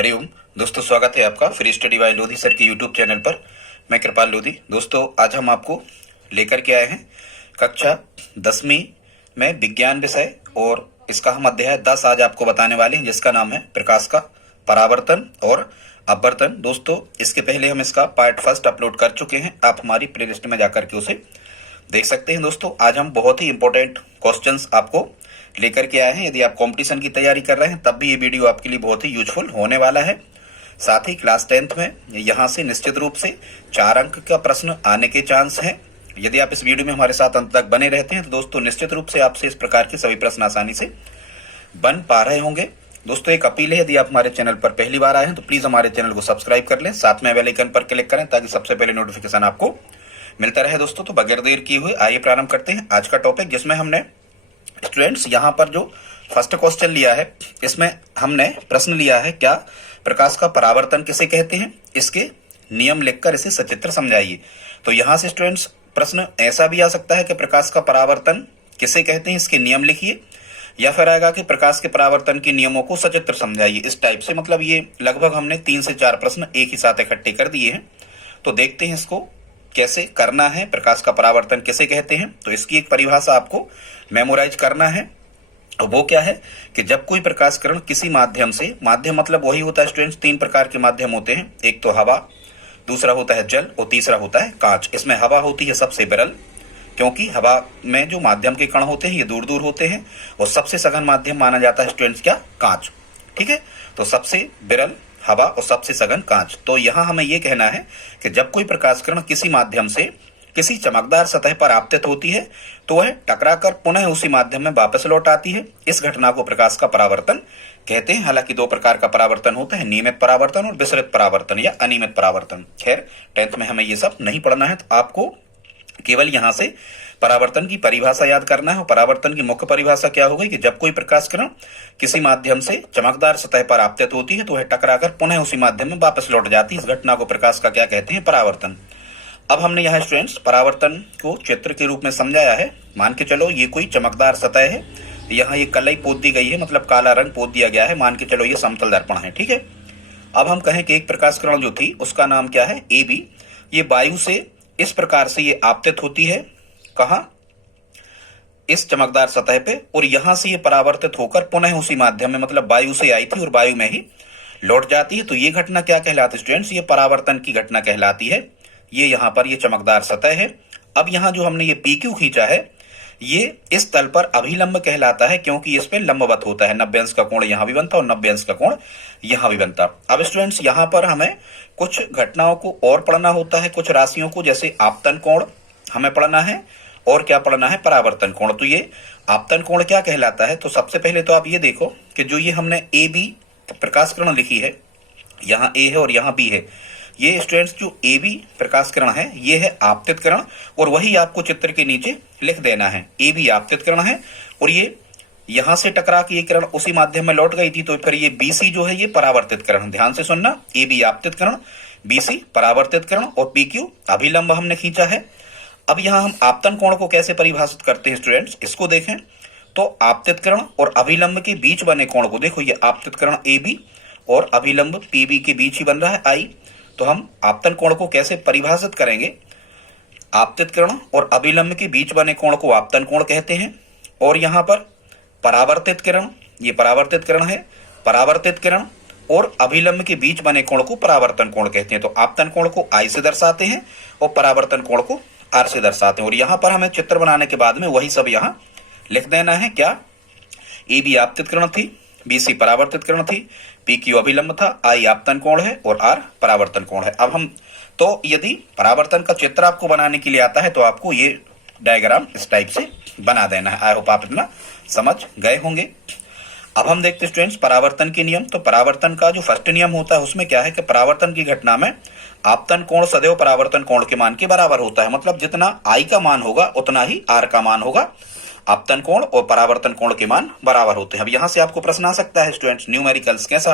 हरिओम दोस्तों, स्वागत है आपका free study bye Lodhi sir के यूट्यूब चैनल पर। मैं कृपाल लोधी। दोस्तों, आज हम आपको लेकर के आए हैं कक्षा 10वीं में विज्ञान विषय, और इसका हम अध्याय 10 आज आपको बताने वाले हैं, जिसका नाम है प्रकाश का परावर्तन और अपवर्तन। दोस्तों, इसके पहले हम इसका पार्ट फर्स्ट अपलोड कर चुके हैं, आप हमारी प्लेलिस्ट में जाकर के उसे देख सकते हैं। दोस्तों, आज हम बहुत ही इंपॉर्टेंट क्वेश्चंस आपको लेकर के आए हैं। यदि आप कंपटीशन की तैयारी कर रहे हैं तब भी ये वीडियो आपके लिए बहुत ही यूजफुल होने वाला है। साथ ही क्लास 10th में यहाँ से निश्चित रूप से 4 अंक का प्रश्न आने के चांस है। यदि आप इस वीडियो में हमारे साथ अंत तक बने रहते हैं तो दोस्तों निश्चित रूप से आपसे इस प्रकार के सभी प्रश्न आसानी से बन पा रहे होंगे। दोस्तों, एक अपील है, यदि आप हमारे चैनल पर पहली बार आए हैं तो प्लीज हमारे चैनल को सब्सक्राइब कर लें, साथ में बेल आइकन पर क्लिक करें ताकि सबसे पहले नोटिफिकेशन आपको मिलता रहे। दोस्तों, तो बगैर देर किए हुए आइए प्रारंभ करते हैं आज का टॉपिक, जिसमें हमने स्टूडेंट्स यहाँ पर जो फर्स्ट क्वेश्चन लिया है, इसमें हमने प्रश्न लिया है, क्या प्रकाश का परावर्तन किसे कहते हैं, इसके नियम लिखकर इसे सचित्र समझाइए। तो यहाँ से स्टूडेंट्स प्रश्न ऐसा भी आ सकता है कि प्रकाश का परावर्तन किसे कहते हैं, इसके नियम लिखिए, या फिर आएगा कि प्रकाश के परावर्तन के नियमों को सचित्र समझाइए। इस टाइप से मतलब ये लगभग हमने 3 से 4 प्रश्न एक ही साथ इकट्ठे कर दिए हैं। तो देखते हैं इसको कैसे करना है, प्रकाश का परावर्तन किसे कहते हैं। तो इसकी एक परिभाषा आपको मेमोराइज करना है, और वो क्या है कि जब कोई प्रकाश किरण किसी माध्यम से, माध्यम मतलब वही होता है स्टूडेंट्स, 3 प्रकार के माध्यम होते हैं, एक तो हवा, दूसरा होता है जल और तीसरा होता है कांच। इसमें हवा होती है सबसे विरल, क्योंकि हवा में जो माध्यम के कण होते हैं ये दूर दूर होते हैं, और सबसे सघन माध्यम माना जाता है स्टूडेंट्स क्या, कांच। ठीक है, तो सबसे विरल हवा और सबसे सघन कांच। तो यहाँ हमें ये कहना है कि जब कोई प्रकाश किरण किसी माध्यम से किसी चमकदार सतह पर आपतित होती है तो वह टकराकर पुनः उसी माध्यम में वापस लौट आती है। इस घटना को प्रकाश का परावर्तन कहते हैं। हालांकि 2 प्रकार का परावर्तन होता है, नियमित परावर्तन और विसरित परावर्तन या अनियमित परावर्तन। खैर, 10th में हमें ये सब नहीं पढ़ना है, तो आपको केवल यहाँ से परावर्तन की परिभाषा याद करना है। और परावर्तन की मुख्य परिभाषा क्या होगी कि जब कोई प्रकाश किरण किसी माध्यम से चमकदार सतह पर आपतित होती है तो वह टकराकर पुनः उसी माध्यम में वापस लौट जाती है। इस घटना को प्रकाश का क्या कहते हैं, परावर्तन। अब हमने यहाँ स्टूडेंट्स परावर्तन को चित्र के रूप में समझाया है। मान के चलो ये कोई चमकदार सतह है, यहाँ ये कलई पोत दी गई है, मतलब काला रंग पोत दिया गया है। मान के चलो ये समतल दर्पण है, ठीक है। अब हम कहें कि एक प्रकाश किरण जो थी उसका नाम क्या है, AB। ये वायु से इस प्रकार से ये आपतित होती है, कहाँ, इस चमकदार सतह पे, और यहां से ये परावर्तित होकर पुनः उसी माध्यम में, मतलब वायु से आई थी और वायु में ही लौट जाती है। तो ये घटना क्या कहलाती है स्टूडेंट्स, ये परावर्तन की घटना कहलाती है। ये यहाँ पर ये चमकदार सतह है। अब यहाँ जो हमने ये PQ खींचा है ये इस तल पर अभिलंब कहलाता है, क्योंकि इस पे लंबवत होता है। 90 अंश का कोण यहाँ भी बनता और 90 अंश का कोण यहाँ भी बनता। अब स्टूडेंट्स यहाँ पर हमें कुछ घटनाओं को और पढ़ना होता है, कुछ राशियों को, जैसे आपतन कोण हमें पढ़ना है और क्या पढ़ना है, परावर्तन कोण। तो ये आपतन कोण क्या कहलाता है, तो सबसे पहले तो आप ये देखो कि जो ये हमने AB प्रकाश किरण लिखी है, यहाँ A है और यहाँ B है। ये स्टूडेंट्स जो AB प्रकाश किरण है ये है आपतित किरण, और वही आपको चित्र के नीचे लिख देना है। AB आपतित किरण है और ये यहां से टकरा के ये किरण उसी माध्यम में लौट गई थी, तो फिर ये BC जो है ये परावर्तित किरण। ध्यान से सुनना, AB आपतित किरण, BC परावर्तित किरण, और PQ अभिलंब हमने खींचा है। अब यहाँ हम आपतन कोण को कैसे परिभाषित करते हैं स्टूडेंट्स, इसको देखें तो आपतित किरण और अभिलंब के बीच बने कोण को देखो, ये आपतित किरण AB और अभिलंब PB के बीच ही बन रहा है I। तो हम आपतन कोण को कैसे परिभाषित करेंगे, आपतित किरण और अभिलंब के बीच बने कोण को आपतन कोण कहते हैं। और यहाँ पर परावर्तित किरण, ये परावर्तित किरण है, परावर्तित किरण और अभिलंब के बीच बने कोण को परावर्तन कोण कहते हैं। तो आपतन कोण को I से दर्शाते हैं और परावर्तन कोण को R से दर्शाते हैं। और यहाँ पर हमें चित्र बनाने के बाद में वही सब यहाँ लिख देना है। क्या, AB आपतित किरण थी, BC परावर्तित किरण थी, PQ अभिलंब था, I आपतन कोण है और R परावर्तन कोण है। अब हम तो यदि परावर्तन का चित्र आपको बनाने के लिए आता है तो आपको ये डायग्राम इस टाइप से बना देना है। आई होप आप इतना समझ गए होंगे। अब हम देखते हैं स्टूडेंट्स परावर्तन के नियम। तो परावर्तन का जो फर्स्ट नियम होता है उसमें क्या है कि परावर्तन की घटना में आपतन कोण सदैव परावर्तन कोण के मान के बराबर होता है, मतलब जितना I का मान होगा उतना ही R का मान होगा। आपतन कोण और परावर्तन कोण के मान बराबर होते हैं। अब यहां से आपको प्रश्न आ सकता है स्टूडेंट्स न्यूमेरिकल्स, कैसा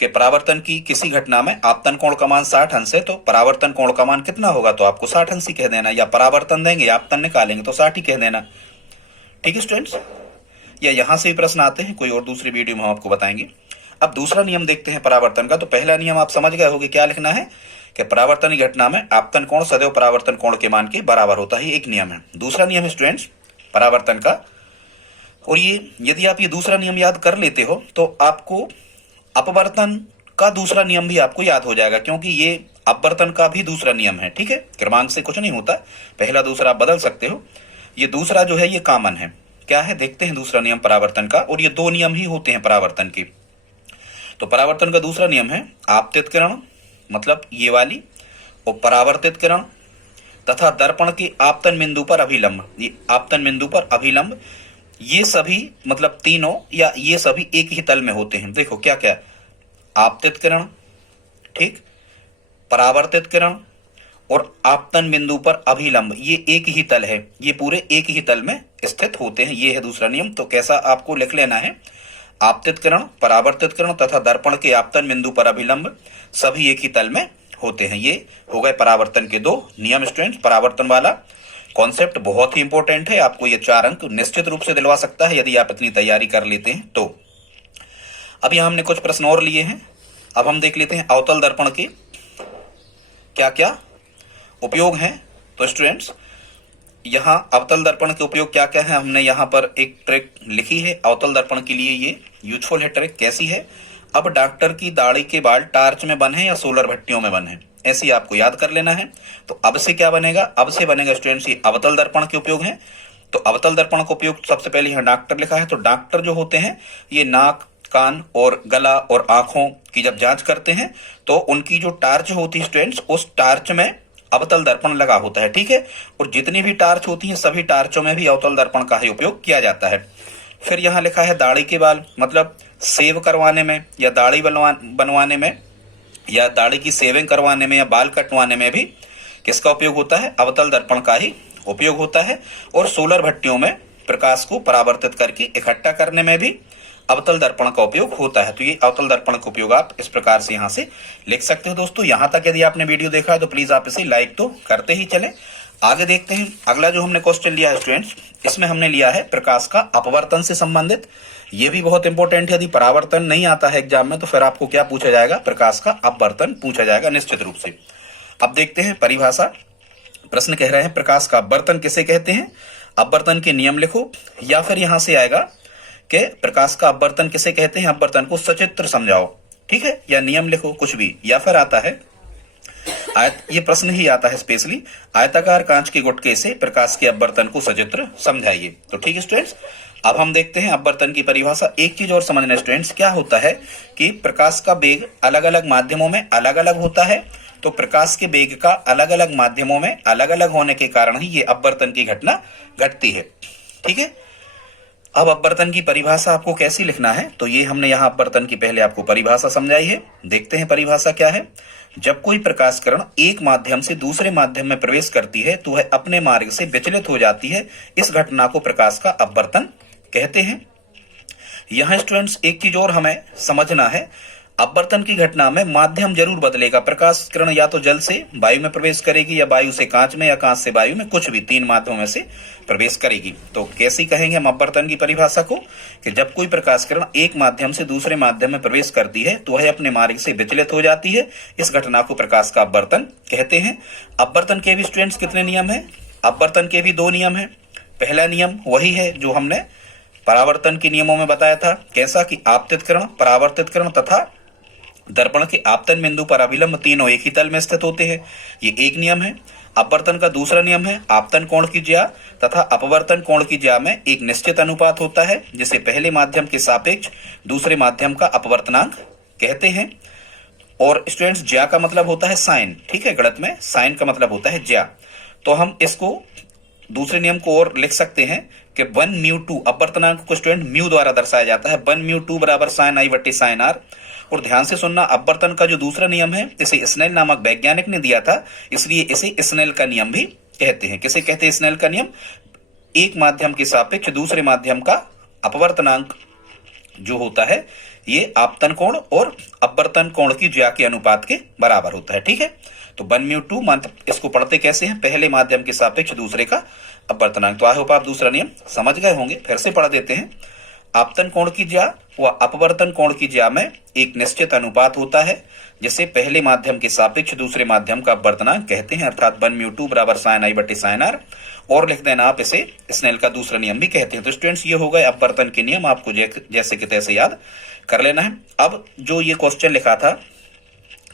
कि परावर्तन की किसी घटना में आपतन कोण का मान 60 अंश है, तो परावर्तन कोण का मान कितना होगा, तो आपको 60 अंश ही कह देना, या परावर्तन देंगे या आपतन निकालेंगे तो 60 ही कह देना। ठीक है स्टूडेंट्स, या यहां से भी प्रश्न आते हैं, कोई और दूसरी वीडियो में हम आपको बताएंगे। अब दूसरा नियम देखते हैं परावर्तन का। तो पहला नियम आप समझ गए होंगे, क्या लिखना है कि परावर्तन की घटना में आपतन कोण सदैव परावर्तन कोण के मान के बराबर होता है, एक नियम है। दूसरा नियम है स्टूडेंट्स परावर्तन का, और ये यदि आप ये दूसरा नियम याद कर लेते हो तो आपको अपवर्तन का दूसरा नियम भी आपको याद हो जाएगा, क्योंकि ये अपवर्तन का भी दूसरा नियम है। ठीक है, क्रमांक से कुछ नहीं होता, पहला दूसरा आप बदल सकते हो। ये दूसरा जो है ये कॉमन है। क्या है देखते हैं दूसरा नियम परावर्तन का, और ये दो नियम ही होते हैं परावर्तन के। तो परावर्तन का दूसरा नियम है आपतित किरण, मतलब ये वाली, और परावर्तित किरण तथा दर्पण के आपतन बिंदु पर अभिलंब। ये आपतन बिंदु पर अभिलंब, ये सभी मतलब तीनों या ये सभी एक ही तल में होते हैं। देखो क्या क्या, आपतित किरण, ठीक, परावर्तित किरण और आपतन बिंदु पर अभिलंब, ये एक ही तल है, ये पूरे एक ही तल में स्थित होते हैं। ये है दूसरा नियम। तो कैसा आपको लिख लेना है, आपतित किरण, परावर्तित किरण तथा दर्पण के आपतन बिंदु पर अभिलंब सभी एक ही तल में होते हैं। ये हो गए परावर्तन के दो नियम स्टूडेंट्स। परावर्तन वाला कॉन्सेप्ट बहुत ही इंपॉर्टेंट है, आपको ये 4 अंक निश्चित रूप से दिलवा सकता है यदि आप इतनी तैयारी कर लेते हैं तो। अब यहां हमने कुछ प्रश्न और लिए हैं। अब हम देख लेते हैं अवतल दर्पण के क्या क्या उपयोग हैं। तो स्टूडेंट्स यहाँ अवतल दर्पण के उपयोग क्या क्या है, हमने यहाँ पर एक ट्रिक लिखी है अवतल दर्पण के लिए, ये यूजफुल है ट्रिक। कैसी है, अब डॉक्टर की दाढ़ी के बाल टार्च में बंधे या सोलर भट्टियों में बंधे, ऐसे ही आपको याद कर लेना है। तो अब से क्या बनेगा, अब से बनेगा स्टूडेंट्स ये अवतल दर्पण के उपयोग हैं। तो अवतल दर्पण का उपयोग सबसे पहले यहाँ डॉक्टर लिखा है। तो डॉक्टर जो होते हैं ये नाक, कान और गला और आंखों की जब जांच करते हैं तो उनकी जो टार्च होती है स्टूडेंट्स, उस टार्च में अवतल दर्पण लगा होता है। ठीक है, और जितनी भी टार्च होती हैं सभी टार्चों में भी अवतल दर्पण का ही उपयोग किया जाता है। फिर यहाँ लिखा है दाढ़ी के बाल, मतलब सेव करवाने में या दाढ़ी बनवाने में या दाढ़ी की सेविंग करवाने में या बाल कटवाने में भी किसका उपयोग होता है, अवतल दर्पण का ही उपयोग होता है। और सोलर भट्टियों में प्रकाश को परावर्तित करके इकट्ठा करने में भी अवतल दर्पण का उपयोग होता है। तो ये अवतल दर्पण का उपयोग आप इस प्रकार से यहाँ से लिख सकते हो। दोस्तों यहाँ तक यदि आपने वीडियो देखा है तो प्लीज आप इसे लाइक तो करते ही चलें। आगे देखते हैं अगला जो हमने क्वेश्चन लिया है स्टूडेंट्स, इसमें हमने लिया है प्रकाश का अपवर्तन से संबंधित। ये भी बहुत इंपॉर्टेंट है, यदि परावर्तन नहीं आता है एग्जाम में तो फिर आपको क्या पूछा जाएगा, प्रकाश का अपवर्तन पूछा जाएगा निश्चित रूप से। अब देखते हैं परिभाषा। प्रश्न कह रहे हैं प्रकाश का अपवर्तन किसे कहते हैं, अपवर्तन के नियम लिखो, या फिर यहां से आएगा कि प्रकाश का अपवर्तन किसे कहते हैं, अपवर्तन को सचित्र समझाओ। ठीक है, या नियम लिखो कुछ भी, या फिर आता है ये प्रश्न ही आता है स्पेशली, आयताकार कांच के गुटके से प्रकाश के अपवर्तन को सचित्र समझाइए। तो ठीक है स्टूडेंट्स, अब हम देखते हैं अपवर्तन की परिभाषा। एक चीज और समझना स्टूडेंट्स, क्या होता है कि प्रकाश का वेग अलग अलग माध्यमों में अलग अलग होता है। तो प्रकाश के वेग का अलग अलग माध्यमों में अलग अलग होने के कारण ही ये अपवर्तन की घटना घटती है। ठीक है, अब अपवर्तन की परिभाषा आपको कैसी लिखना है, तो ये हमने यहाँ अपवर्तन की पहले आपको परिभाषा समझाई है। देखते हैं परिभाषा क्या है। जब कोई प्रकाश किरण एक माध्यम से दूसरे माध्यम में प्रवेश करती है तो वह अपने मार्ग से विचलित हो जाती है, इस घटना को प्रकाश का अपवर्तन कहते हैं। यहाँ स्टूडेंट्स एक चीज और हमें समझना है, अपवर्तन की घटना में माध्यम जरूर बदलेगा। प्रकाश किरण या तो जल से वायु में प्रवेश करेगी या वायु से कांच में या कांच से वायु में, कुछ भी 3 माध्यमों में से प्रवेश करेगी। तो कैसी कहेंगे हम अपवर्तन की परिभाषा को, कि जब कोई प्रकाश किरण एक माध्यम से दूसरे माध्यम में प्रवेश करती है तो वह अपने मार्ग से विचलित हो जाती है, इस घटना को प्रकाश का अपवर्तन कहते हैं। अपवर्तन के भी स्टूडेंट्स कितने नियम है, अपवर्तन के भी 2 नियम है। पहला नियम वही है जो हमने परावर्तन के नियमों में बताया था, कैसा कि आपतित किरण, परावर्तित किरण तथा दर्पण के आपतन बिंदु पर अभिलंब तीनों एक ही तल में स्थित होते हैं, ये एक नियम है। अपवर्तन का दूसरा नियम है आपतन कोण की ज्या तथा अपवर्तन कोण की ज्या में एक निश्चित अनुपात होता है, जिसे पहले माध्यम के सापेक्ष दूसरे माध्यम का अपवर्तनांक कहते हैं। और स्टूडेंट्स ज्या का मतलब होता है साइन, ठीक है, गणित में साइन का मतलब होता है ज्या। तो हम इसको दूसरे नियम को और लिख सकते हैं कि 1μ2 अपवर्तनांक को स्टूडेंट म्यू द्वारा दर्शाया जाता है, 1μ2 बराबर साइन आई बट्टी साइन आर। और ध्यान से सुनना, अपवर्तन का जो दूसरा नियम है इसे स्नेल नामक वैज्ञानिक ने दिया था, इसलिए इसे स्नेल का नियम भी कहते हैं। किसे कहते हैं स्नेल का नियम, एक माध्यम के सापेक्ष दूसरे माध्यम का अपवर्तनांक जो होता है ये आपतन कोण और अपवर्तन कोण की ज्या के अनुपात के बराबर होता है। ठीक है, तो 1μ2 मंत्र इसको पढ़ते कैसे हैं, पहले माध्यम के सापेक्ष दूसरे का अपवर्तनांक। तो आई होप आप दूसरा नियम समझ गए होंगे, फिर से पढ़ देते हैं। आपतन कोण की ज्या व अपवर्तन कोण की ज्या में एक निश्चित अनुपात होता है, जिसे पहले माध्यम के सापेक्ष दूसरे माध्यम का अपवर्तनांक कहते हैं, अर्थात 1/2 बराबर sin i बटे sin r, और लिख देना आप इसे स्नेल का दूसरा नियम भी कहते हैं। तो स्टूडेंट्स ये हो गए अपवर्तन के नियम, आपको जैसे कि तैसे याद कर लेना है। अब जो ये क्वेश्चन लिखा था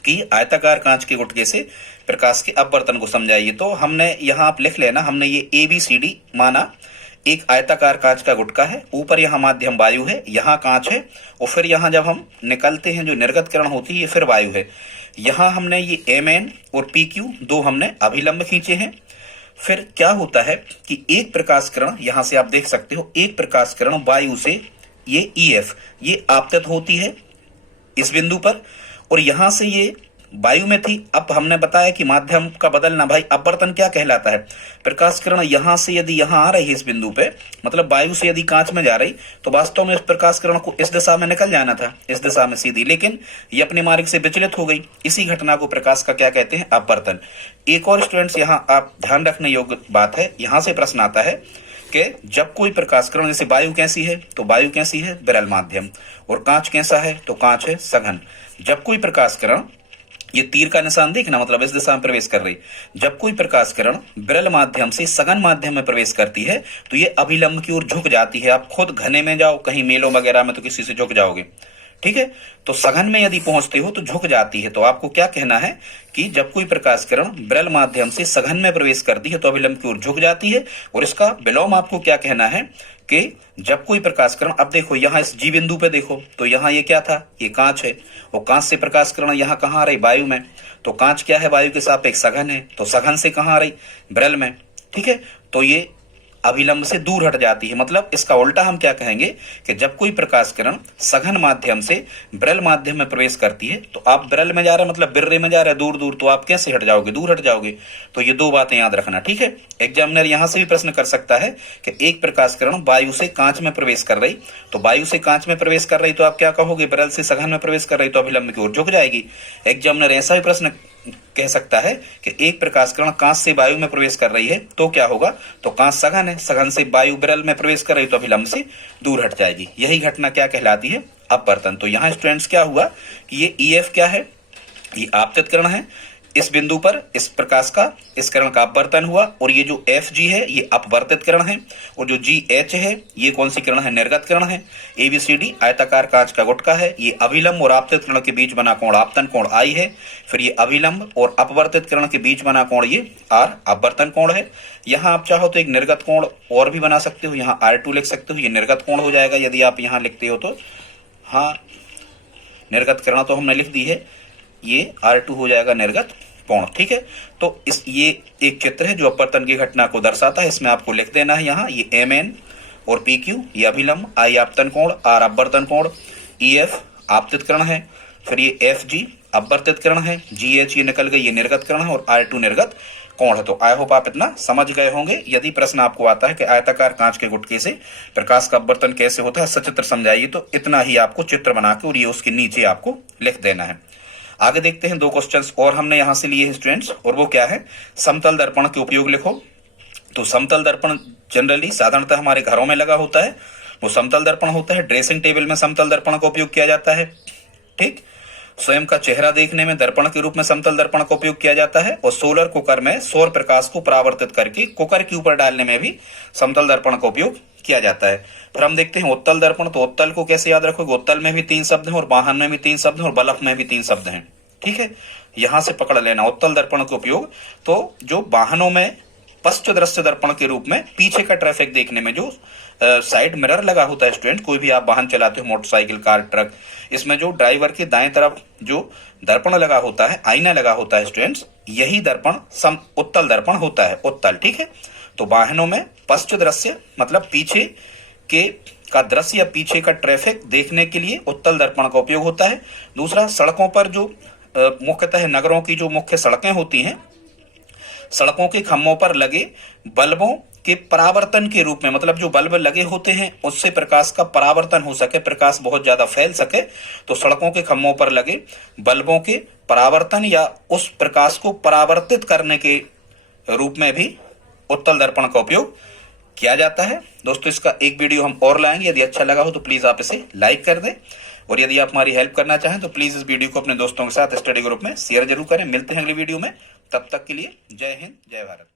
कि आयताकार कांच के गुटके से प्रकाश के अपवर्तन को समझाइए, तो हमने यहाँ आप लिख लेना, हमने ये ABCD माना एक आयताकार कांच का गुटका है, ऊपर यहाँ माध्यम वायु है, यहाँ कांच है, और फिर यहाँ जब हम निकलते हैं जो निर्गत किरण होती है ये फिर वायु है। यहाँ हमने ये MN और PQ दो हमने अभिलंब खींचे हैं। फिर क्या होता है कि एक प्रकाश किरण, यहाँ से आप देख सकते हो, एक प्रकाश किरण वायु से ये EF ये आपतित होती है इस बिंदु पर, और यहां से ये वायु में थी। अब हमने बताया कि माध्यम का बदलना, भाई अपवर्तन क्या कहलाता है, प्रकाश किरण यहां से यदि यहां आ रही है इस बिंदु पे, मतलब वायु से यदि कांच में जा रही, तो वास्तव में इस प्रकाश किरण को इस दिशा में निकल जाना था, इस दिशा में सीधी, लेकिन ये अपने मार्ग से विचलित हो गई। इसी घटना को प्रकाश का क्या कहते हैं, अपवर्तन। एक और स्टूडेंट्स यहाँ आप ध्यान रखने योग्य बात है, यहां से प्रश्न आता है कि जब कोई प्रकाश किरण, जैसे वायु कैसी है, तो वायु कैसी है, विरल माध्यम, और कांच कैसा है, तो कांच है सघन। जब कोई प्रकाश किरण, ये तीर का निशान देखना, मतलब इस दिशा में प्रवेश कर रही, जब कोई प्रकाश किरण विरल माध्यम से सघन माध्यम में प्रवेश करती है तो ये अभिलंब की ओर झुक जाती है। आप खुद घने में जाओ, कहीं मेलों वगैरह में, तो किसी से झुक जाओगे, ठीक है। तो सघन में यदि पहुंचते हो तो झुक जाती है। तो आपको क्या कहना है कि जब कोई प्रकाश किरण विरल माध्यम से सघन में प्रवेश करती है तो अभिलंब की ओर झुक जाती है, और इसका विलोम आपको क्या कहना है कि जब कोई प्रकाश किरण, अब देखो यहाँ इस G बिंदु पे देखो, तो यहाँ ये क्या था, ये कांच है, और कांच से प्रकाश किरण यहाँ कहाँ आ रही, वायु में, तो कांच क्या है, वायु के सापेक्ष सघन है, तो सघन से कहाँ आ रही, विरल में, ठीक है। तो ये अभिलंब से दूर हट जाती है। मतलब इसका उल्टा हम क्या कहेंगे कि जब कोई प्रकाश किरण सघन माध्यम से विरल माध्यम में प्रवेश करती है, तो आप विरल में जा रहे हैं, मतलब बिर्रे में जा रहे हैं दूर दूर, तो आप कैसे हट जाओगे, दूर हट जाओगे। तो ये दो बातें याद रखना, ठीक है। एग्जामिनर यहां से भी प्रश्न कर सकता है कि एक प्रकाश किरण वायु से कांच में प्रवेश कर रही, तो वायु से कांच में प्रवेश कर रही तो आप क्या कहोगे, विरल से सघन में प्रवेश कर रही तो अभिलंब की ओर झुक जाएगी। एग्जामिनर ऐसा भी प्रश्न कह सकता है कि एक प्रकाश किरण कांच से वायु में प्रवेश कर रही है तो क्या होगा, तो कांच सघन है, सघन से वायु विरल में प्रवेश कर रही तो अभिलंब से दूर हट जाएगी। यही घटना क्या कहलाती है, अपवर्तन। तो यहाँ स्टूडेंट्स क्या हुआ कि ये EF क्या है, ये आपतित किरण है, इस बिंदु पर इस प्रकाश का, इस किरण का अपवर्तन हुआ, और ये जो FG है ये अपवर्तित किरण है, और जो GH है ये कौन सी किरण है, निर्गत किरण है। ABCD आयताकार कांच का गुटका है, ये अभिलंब और आपतित किरण के बीच बना कोण आपतन कोण I है, फिर ये अभिलंब और अपवर्तित किरण के बीच बना कोण ये R अपवर्तन कोण है। यहाँ आप चाहो तो एक निर्गत कोण और भी बना सकते हो, यहाँ R2 लिख सकते हो, ये निर्गत कोण हो जाएगा यदि आप यहाँ लिखते हो तो। हाँ, निर्गत किरण तो हमने लिख दी है, ये R2 हो जाएगा निर्गत कोण, ठीक है। तो इस ये एक चित्र है जो अपवर्तन की घटना को दर्शाता है, इसमें आपको लिख देना है यहाँ ये MN और PQ ये अभिलंब, I आपतन कोण, R अपवर्तन कोण, EF आपतित किरण है, फिर ये FG अपवर्तित किरण है, GH ये निकल गई, ये निर्गत किरण है, और R2 निर्गत कोण है। तो आई होप आप इतना समझ गए होंगे। यदि प्रश्न आपको आता है कि आयताकार कांच के गुटके से प्रकाश का अपवर्तन कैसे होता है, सचित्र समझाइए, तो इतना ही आपको चित्र बना के और ये उसके नीचे आपको लिख देना है। आगे देखते हैं, दो क्वेश्चंस और हमने यहां से लिए हैं स्टूडेंट्स, और वो क्या है, समतल दर्पण के उपयोग लिखो। तो समतल दर्पण जनरली साधारणतः हमारे घरों में लगा होता है, वो समतल दर्पण होता है। ड्रेसिंग टेबल में समतल दर्पण का उपयोग किया जाता है, ठीक। स्वयं का चेहरा देखने में दर्पण के रूप में समतल दर्पण का उपयोग किया जाता है, और सोलर कुकर में सौर प्रकाश को परावर्तित करके कुकर के ऊपर डालने में भी समतल दर्पण का उपयोग किया जाता है। फिर हम देखते हैं उत्तल दर्पण। तो उत्तल को कैसे याद रखोगे, उत्तल में भी 3 शब्द हैं, और वाहन में भी 3 शब्द हैं, और बल्ब में भी 3 शब्द हैं, ठीक है। यहां से पकड़ लेना उत्तल दर्पण का उपयोग। तो जो वाहनों में पश्च दृश्य दर्पण के रूप में पीछे का ट्रैफिक देखने में जो साइड मिरर लगा होता है स्टूडेंट, कोई भी आप वाहन चलाते हो, मोटरसाइकिल, कार, ट्रक, इसमें जो ड्राइवर के दाएं तरफ जो दर्पण लगा होता है, आईना लगा होता है स्टूडेंट्स, यही दर्पण उत्तल दर्पण होता है, उत्तल, ठीक है। तो वाहनों में पश्च दृश्य मतलब पीछे के का दृश्य या पीछे का ट्रैफिक देखने के लिए उत्तल दर्पण का उपयोग होता है। दूसरा, सड़कों पर जो मुख्यतः नगरों की जो मुख्य सड़कें होती हैं, सड़कों के खम्भों पर लगे बल्बों के परावर्तन के रूप में, मतलब जो बल्ब लगे होते हैं उससे प्रकाश का परावर्तन हो सके, प्रकाश बहुत ज्यादा फैल सके, तो सड़कों के खम्भों पर लगे बल्बों के परावर्तन या उस प्रकाश को परावर्तित करने के रूप में भी उत्तल दर्पण का उपयोग किया जाता है। दोस्तों इसका एक वीडियो हम और लाएंगे, यदि अच्छा लगा हो तो प्लीज आप इसे लाइक कर दें, और यदि आप हमारी हेल्प करना चाहें तो प्लीज इस वीडियो को अपने दोस्तों के साथ स्टडी ग्रुप में शेयर जरूर करें। मिलते हैं अगली वीडियो में, तब तक के लिए जय हिंद जय भारत।